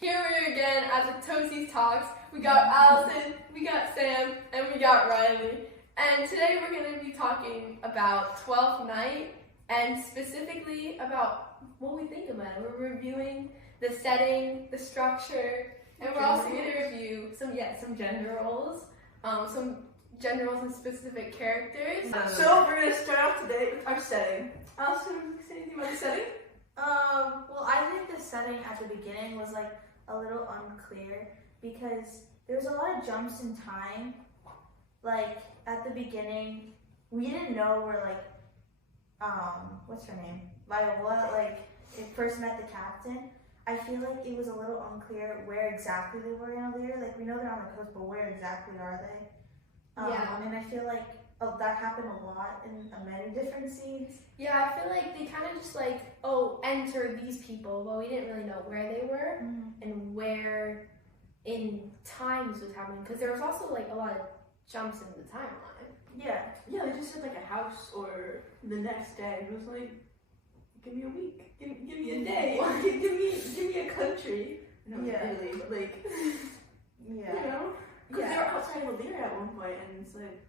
Here we are again at the Toasty Talks. We got Allison, we got Sam, and we got Riley. And today we're going to be talking about 12th Night and specifically about what we think about it. We're reviewing the setting, the structure, and we're also going to review some gender roles, and specific characters. So we're going to start off today with our setting. Allison, would you say anything about the setting? Well, I think the setting at the beginning was like a little unclear because there's a lot of jumps in time. Like at the beginning, we didn't know where what's her name? Viola, it first met the captain. I feel like it was a little unclear where exactly they were in there. Like we know they're on the coast, but where exactly are they? And I feel like that happened a lot in many different scenes. Yeah, I feel like they kind of just enter these people, but we didn't really know where they were and where in time this was happening, because there was also a lot of jumps in the timeline. Yeah, they just said a house or the next day. It was like, give me a week, give me a day, give me a country. No, really, but you know, because they were outside of Illyria at one point, and it's like,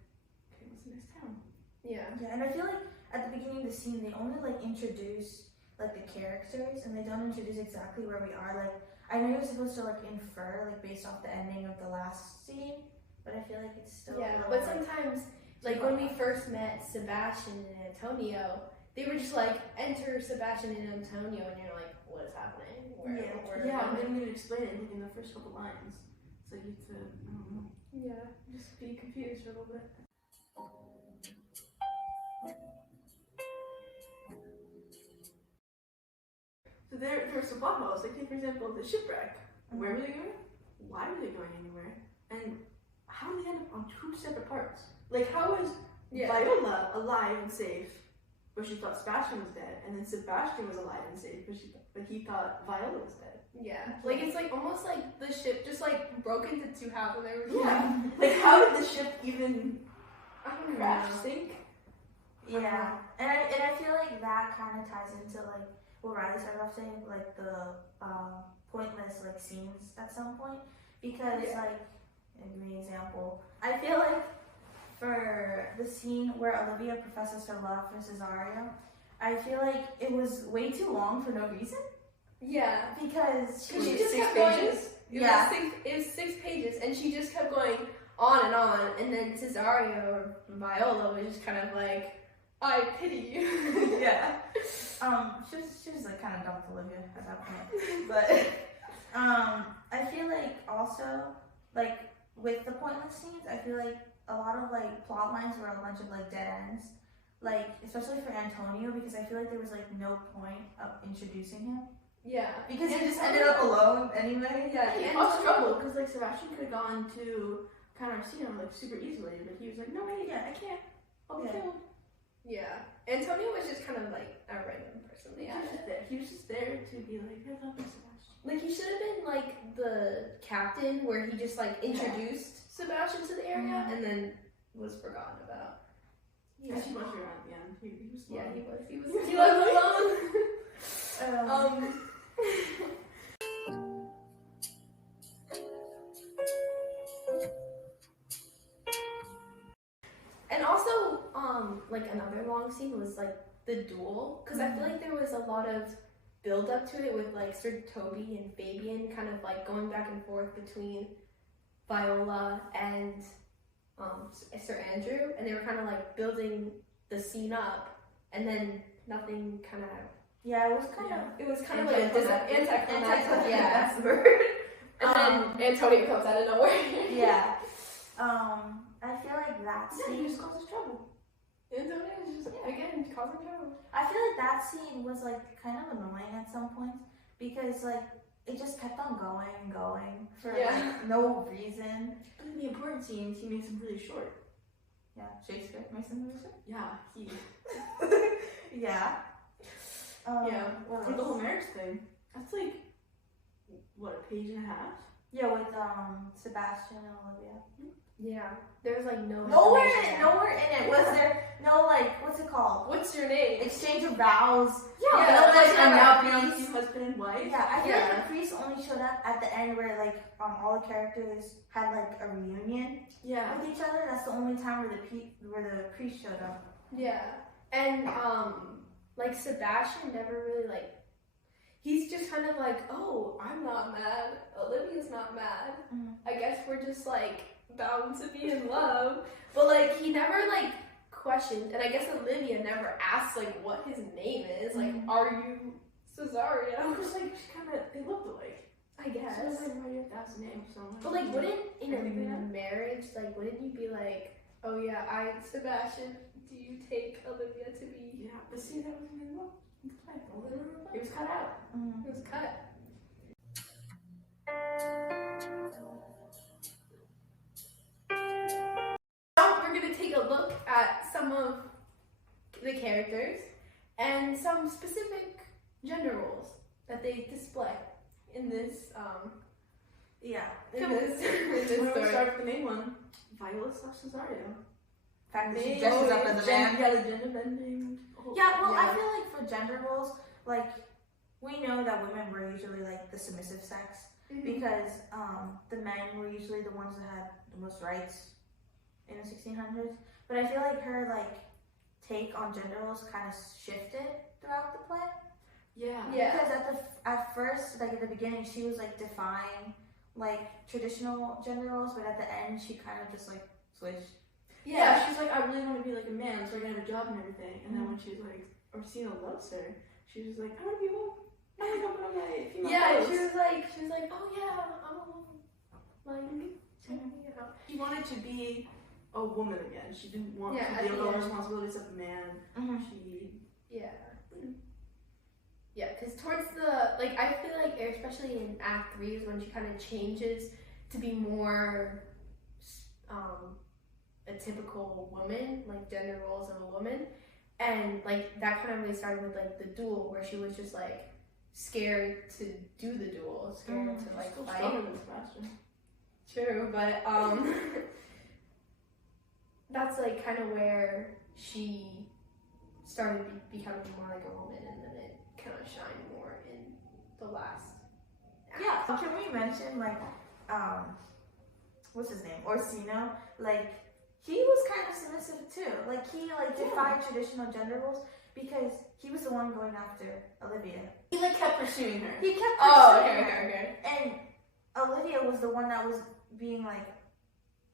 okay, what's the next town? Yeah, and I feel like at the beginning of the scene, they only introduce the characters, and they don't introduce exactly where we are. I know you're supposed to infer based off the ending of the last scene, but I feel like it's still but sometimes when we first met Sebastian and Antonio, they were just enter Sebastian and Antonio, and you're like, what is happening? And they didn't even explain it in the first couple lines, so you have to, I don't know. Yeah, just be confused for a little bit. So there were some plot holes. Take for example the shipwreck. Where were they going? Why were they going anywhere? And how did they end up on two separate parts? How was Viola alive and safe, but she thought Sebastian was dead, and then Sebastian was alive and safe, but he thought Viola was dead. Yeah, it's almost like the ship just broke into two halves when they were how did the ship even crash, know. sink? Yeah, and I feel like that kind of ties into what Riley started off saying, the pointless scenes at some point, because in the example, I feel like for the scene where Olivia professes her love for Cesario, I feel like it was way too long for no reason. Yeah, because she just kept going. It was 6 pages, and she just kept going on, and then Cesario or Viola was just kind of I pity you. Yeah. She was kind of dumped Olivia at that point. But I feel also with the pointless scenes, I feel a lot of plot lines were a bunch of dead ends. Especially for Antonio, because I feel there was no point of introducing him. Yeah. Because he just ended up alone anyway. Yeah, he caused trouble because Sebastian could have gone to Countercino super easily, but he was like, no wait, I can't. I'll be killed. Yeah, Antonio was just kind of a random person. He was just there to be I love you, Sebastian. He should have been the captain, where he just introduced Sebastian to the area and then was forgotten about. Yeah, she was around at the end. He was alone. Yeah, he was. He was alone. And also, another long scene was the duel, because I feel there was a lot of build up to it with Sir Toby and Fabian kind of going back and forth between Viola and Sir Andrew, and they were kind of building the scene up, and then nothing kind of. Yeah, it was kind of. It was kind of a anticlimactic. Yeah, that's the word. And then Antonio comes out of nowhere. Yeah. I feel that scene. He just causes trouble. Antonio is just again causing trouble. I feel that scene was kind of annoying at some points because it just kept on going for no reason. But in the important scenes, he makes them really short. Yeah, Shakespeare makes them really short. Yeah, he. Yeah. The whole marriage thing. That's what, a page and a half? Yeah, with Sebastian and Olivia. Yeah, there was no. Nowhere in it was there no what's it called? What's your name? Exchange of vows. Yeah, and now being husband and white. Yeah, I feel like the priest only showed up at the end where like all the characters had like a reunion Yeah. with each other. That's the only time where the priest showed up. Yeah, and like Sebastian never really like. He's just kind of like, oh, I'm not mad. Olivia's not mad. Mm-hmm. I guess we're just like bound to be in love. But like he never like questioned, and I guess Olivia never asked like what his name is. Like, are you Cesario? Just like she kind of they looked alike. I guess. So like, why do you have to ask the name? So But like, wouldn't in a Everything. marriage, like, wouldn't you be like, oh yeah, Sebastian, do you take Olivia to be? Yeah, but see, that wasn't in the play. It was cut out. Mm-hmm. It was cut. Now we're gonna take a look at some of the characters and some specific gender roles that they display in this Yeah. in this When we story. start with the main one, Viola Cesario. Fact that she Main- dresses up as a man. Yeah, the gender bending. Yeah, well, I feel like for gender roles, like we know that women were usually like the submissive sex because the men were usually the ones that had the most rights in the 1600s. But I feel like her like take on gender roles kind of shifted throughout the play. Yeah. Yeah. Because at first, like at the beginning, she was like defying like traditional gender roles, but at the end, she kind of just like switched. Yeah, she's like, I really want to be like a man, so I can have a job and everything. And then when she's like, Orsino loves her, she was like, I want to be a woman. I want to go on my female Yeah, clothes. she was like, oh yeah, I'm a woman. Like, check me out. She wanted to be a woman again. She didn't want Yeah, to deal with all the yeah. responsibilities of a man. Mm-hmm. She, Yeah, because towards the, like, I feel like, especially in Act 3 is when she kind of changes to be more a typical woman, like gender roles of a woman. And, like, that kind of really started with, like, the duel, where she was just, like, scared to do the duel, scared to, like, still fight. stronger than Sebastian. True, but, that's, like, kind of where she started becoming more like a woman, and then it kind of shined more in the last act. Yeah. Can we mention like what's his name? Orsino. Like he was kind of submissive too. Like he like defied traditional gender roles because he was the one going after Olivia. He like kept pursuing her. He kept Oh, pursuing okay, her. okay. And Olivia was the one that was being like,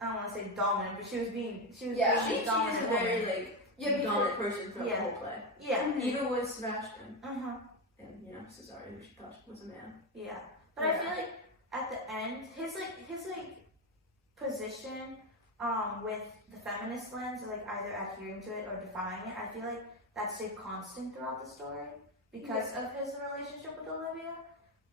I don't want to say dominant, but she was being She is dominant a very woman. like Yeah, dominant person throughout the whole play. Yeah. Even with Sebastian Uh-huh. and Cesario, who she thought was a man. Yeah. But I feel like at the end, his position with the feminist lens, like either adhering to it or defying it, I feel like that stayed constant throughout the story because of his relationship with Olivia.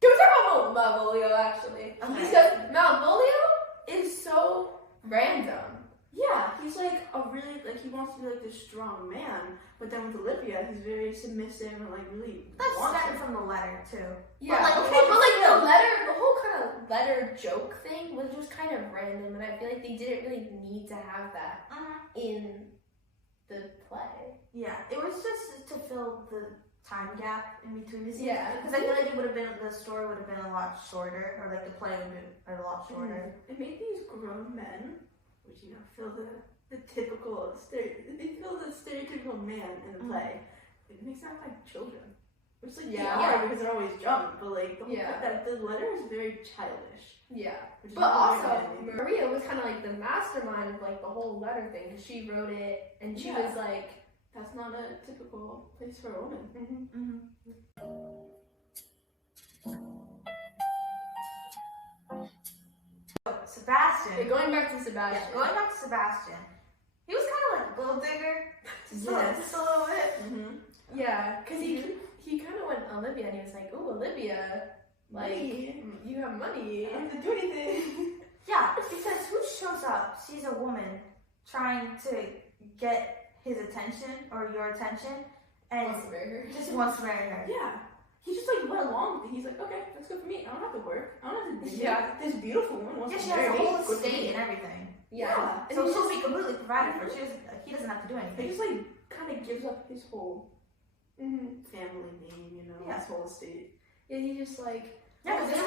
Can we talk about Malvolio, actually? Okay. Because Malvolio is so random. Yeah, he's like a really like he wants to be like this strong man, but then with Olivia, he's very submissive and like really. That's wants starting her. from the letter too. Yeah, like, okay, okay, but like still. the whole kind of letter joke thing was just kind of random, and I feel like they didn't really need to have that in the play. Yeah, it was just to fill the time gap in between the scenes. Yeah. Because I feel like the story would have been a lot shorter, or like the play would have been a lot shorter. It made these grown men, which fill the typical they fill the stereotypical man in the play. It makes them act like children, which like they are because they're always drunk. But like the the letter is very childish. Yeah, which is but really also funny. Maria was kind of like the mastermind of like the whole letter thing, because she wrote it and she was like, that's not a typical place for a woman. Sebastian. yeah, going back to Sebastian. Yeah, going back to Sebastian. He was kind of like a gold digger. Just a little bit. Yeah, because he kind of went Olivia, and he was like, "Oh, Olivia, like you have money." I don't have to do anything. Yeah, because who shows up, sees a woman trying to get his attention or your attention, and Wants to marry her. just wants to marry her. Yeah. He just like went along with it. He's like, okay, that's good for me. I don't have to work. I don't have to do Yeah. This beautiful woman wants Yeah, to she marry has a me. whole Good for estate me. and everything. Yeah, And So he's she'll just be completely provided for. He doesn't have to do he anything. just like kind of gives up his whole mm-hmm. family name, Yeah. his whole estate. Yeah, he just like. Yeah, because This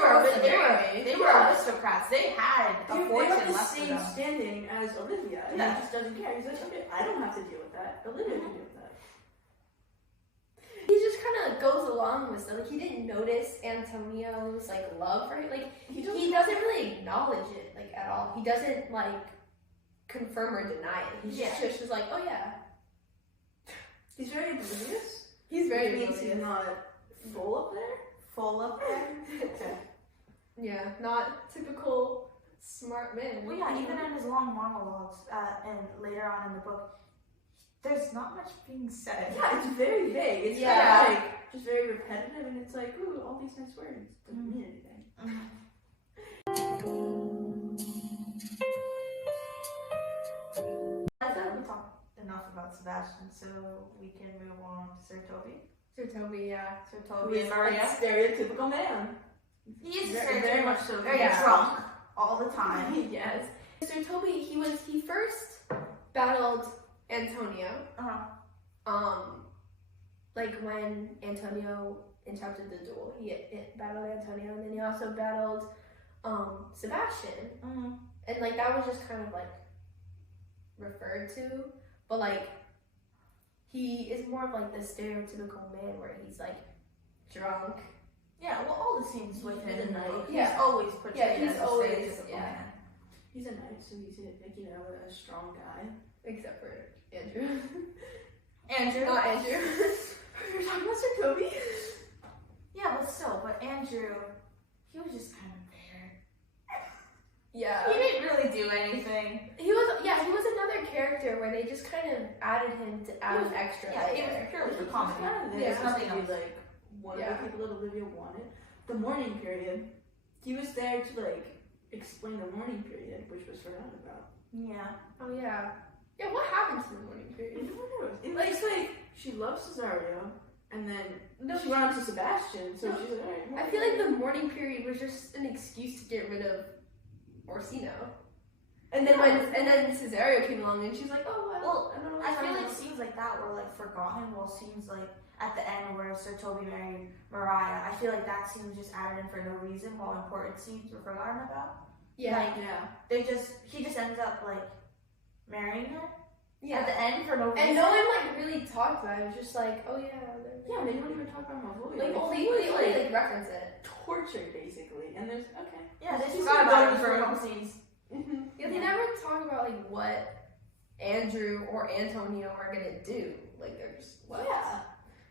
they were aristocrats. They had a They fortune have the left for same them. standing as Olivia. And Yeah. he just doesn't care. He's like, okay, I don't have to deal with that. Olivia can deal with that. He just kind of goes along with stuff. Like, he didn't notice Antonio's like love for him. Like he doesn't really acknowledge it like at all. He doesn't like confirm or deny it. He's just like, oh yeah. He's very oblivious. He's very Which means oblivious. he's not full up there. Full of there. Okay. Yeah, not typical smart man. Well, yeah, even in his long monologues and later on in the book, there's not much being said. Yeah, it's very vague. It's Yeah. kind of like just very repetitive, and it's like, ooh, all these nice words doesn't mean anything. I feel like we talked enough about Sebastian, so we can move on to Sir Toby. Sir Toby, yeah. Sir Who Toby is and a Maria. stereotypical man. He is very, very much so. Oh, yeah. Drunk all the time. Yes. Sir Toby, he first battled Antonio. Like when Antonio interrupted the duel, he battled Antonio, and then he also battled Sebastian. Mm-hmm. And like that was just kind of like referred to, but like he is more of like the stereotypical man where he's like drunk. Yeah, well, all the scenes with him in the book, he's Yeah. always portrayed he's as a always- stereotypical yeah. man. He's a knight, so he's a strong guy. Except for Andrew. Andrew. Not Andrew. You're talking about Sir Toby? Yeah, but still, Andrew, he was just kind of there. Yeah. He didn't really do anything. He was another character where they just kind of added him to add an extra Yeah, he layer. was purely for comedy. Yeah. There's nothing else. Like one Yeah. of the people that Olivia wanted. The mourning period. He was there to like explain the mourning period, which was forgotten about. Yeah. Oh yeah. Yeah, what happened to the morning period? Who knows? It was just like she loved Cesario, and then she went on to Sebastian. So she's like, all right. I feel like the morning period was just an excuse to get rid of Orsino. And then Cesario came along and she's like, oh Well, I don't know. I what's feel going like on. scenes like that were like forgotten, while scenes like at the end where Sir Toby married Mariah, I feel like that scene was just added in for no reason, while important scenes were forgotten about. Yeah. Like, Yeah. he just ends up like marrying her Yeah. at the end for no reason. And no one like really talked about it. It was just like, oh yeah. Yeah, they don't even talk about Malvolio. Like only he was, they only like reference it. tortured basically, and there's okay. Yeah, they She's forgot gonna about go him for a for- couple scenes. Yeah, they never talk about like what Andrew or Antonio are gonna do. Like they're just what? Yeah.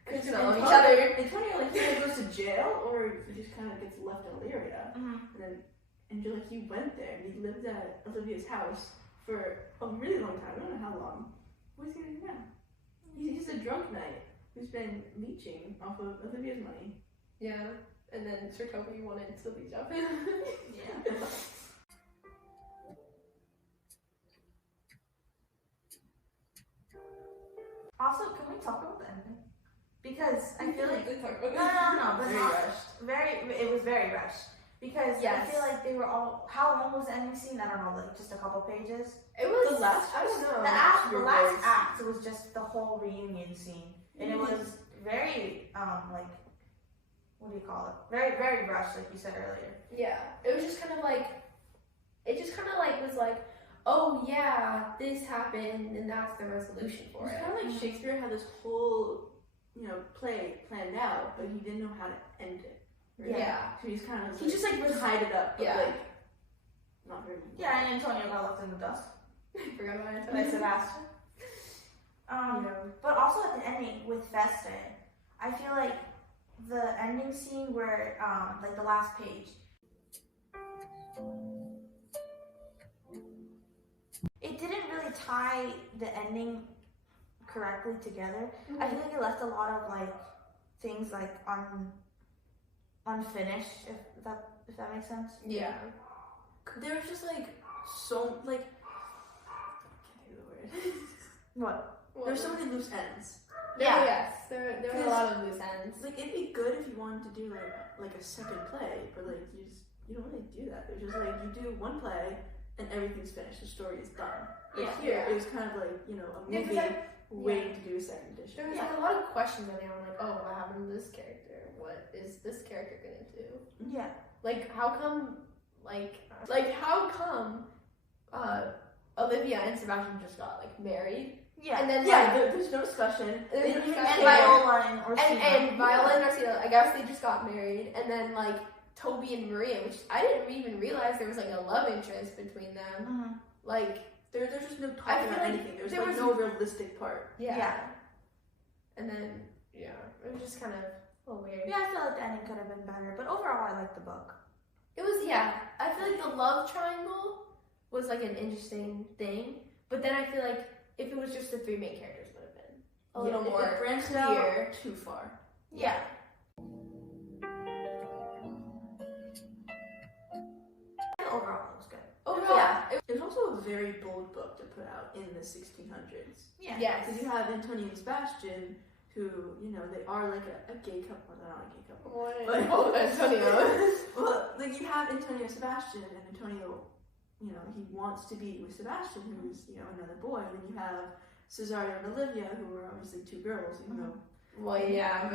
They're just And gonna love each other. Antonio like he either goes to jail or he just kind of gets left in Illyria, Mm-hmm. and then Andrew like he went there and he lived at Olivia's house for a really long time. I don't know how long. What is he gonna do now? He's a drunk knight who's been leeching off of Olivia's money. Yeah. And then Sir Toby wanted to leech off him. Yeah. Also, can we talk about the ending? Because I feel like They talk about no, but Very not rushed. It was very rushed. Because I Yes. feel like they were all. How long was the ending scene? I don't know, like just a couple pages. It was The last I don't know. The last act was just the whole reunion scene, and it was very like, what do you call it? Very very rushed, like you said earlier. Yeah. It was just kind of like was like, oh yeah, this happened and that's the resolution for It's it. kind of like Shakespeare had this whole, play planned out, but he didn't know how to end it. Right? Yeah. So he's kind of He just like tied it up, but Yeah. like not very. Yeah, and Antonio got left in the dust I forgot about it. by Sebastian. Yeah. But also at the ending with Feste, I feel like the ending scene where, like the last page, it didn't really tie the ending correctly together. I feel like it left a lot of like things like unfinished, if that makes sense. Yeah. There's just like so like I can't think of the word. What? There's so many loose ends. Yeah. Yes. There were a Because- lot of loose ends. Like it'd be good if you wanted to do like a second play, but like you don't really do that. It's just like you do one play and everything's finished. The story is done. But Yeah. here it was kind of like a Yeah, movie 'cause waiting to do a second edition. There was like a lot of questions in there. I'm like, oh, what happened to this character? what is this character gonna do? Yeah. Like, how come, how come, Olivia and Sebastian just got, like, married? Yeah. And then, there's no discussion. There's no discussion. And Viola and Orsina. And Viola and Orsina, I guess they just got married. And then, like, Toby and Maria, which I didn't even realize there was, like, a love interest between them. Mm-hmm. Like, there's just no talking about anything. There's like no realistic part. Yeah. And then, it was just kind of a little weird. Yeah, I feel like the ending could have been better, but overall, I liked the book. It was, I feel like the love triangle was, like, an interesting thing. But then I feel like if it was just the three main characters, it would have been a little more it branched clear. out too far. Yeah. Overall, it was good. Overall, It was also a very bold book to put out in the 1600s. Yeah. Yes. Because you have Antonio and Sebastian, who, they are like a gay couple. Well, they're not a gay couple. But Antonio. Well, like you have Antonio and Sebastian, and Antonio, he wants to be with Sebastian, who's, another boy. And then you have Cesario and Olivia, who are obviously two girls, even though. Well, yeah.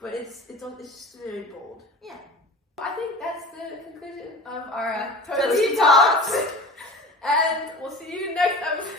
But it's just very bold. Yeah. I think that's the conclusion of our Toasty Talks. And we'll see you next episode.